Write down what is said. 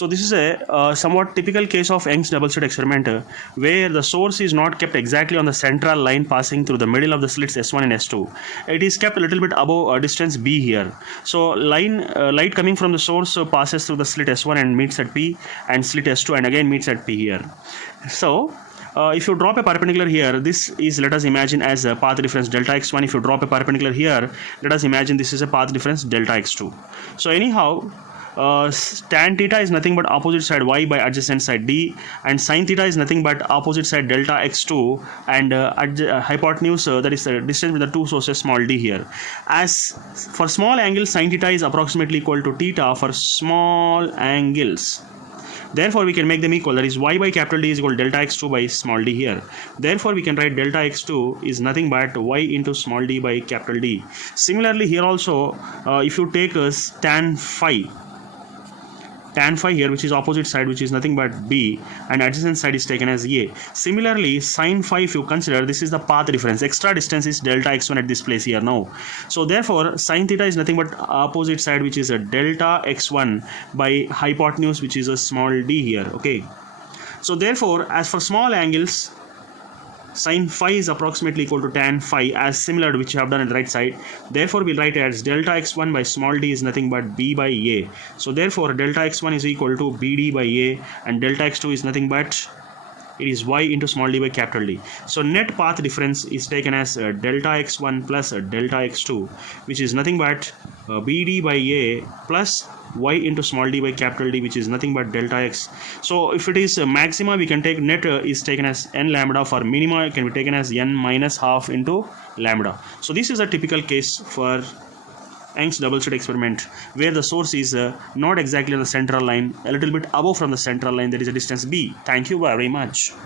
So this is a somewhat typical case of Young's double slit experiment where the source is not kept exactly on the central line passing through the middle of the slits S1 and S2. It is kept a little bit above distance B here. So light coming from the source passes through the slit S1 and meets at P, and slit S2 and again meets at P here. So if you drop a perpendicular here, this is, let us imagine, as a path difference delta x1. If you drop a perpendicular here, let us imagine this is a path difference delta x2. So anyhow, tan theta is nothing but opposite side y by adjacent side d, and sin theta is nothing but opposite side delta x2 and hypotenuse, that is the distance with the two sources small d here. As for small angles, sin theta is approximately equal to theta for small angles. Therefore, we can make them equal. That is, y by capital D is equal to delta x2 by small d here. Therefore, we can write delta x2 is nothing but y into small d by capital D. Similarly, here also, if you take tan phi here, which is opposite side, which is nothing but B, and adjacent side is taken as A. Similarly, sin phi, if you consider, this is the path difference. Extra distance is delta x1 at this place here now. So therefore, sin theta is nothing but opposite side, which is a delta x1 by hypotenuse, which is a small d here. Okay. So therefore, as for small angles, sin phi is approximately equal to tan phi, as similar to which you have done at the right side. Therefore, we'll write it as delta x1 by small d is nothing but b by a. So therefore, delta x1 is equal to bd by a, and delta x2 is nothing but, it is y into small d by capital D. So net path difference is taken as delta x1 plus delta x2, which is nothing but bd by a plus y into small d by capital D, which is nothing but delta x. So if it is maxima, we can take net is taken as n lambda. For minima, it can be taken as n minus half into lambda. So this is a typical case for Young's double slit experiment, where the source is not exactly on the central line, a little bit above from the central line. There is a distance b. Thank you very much.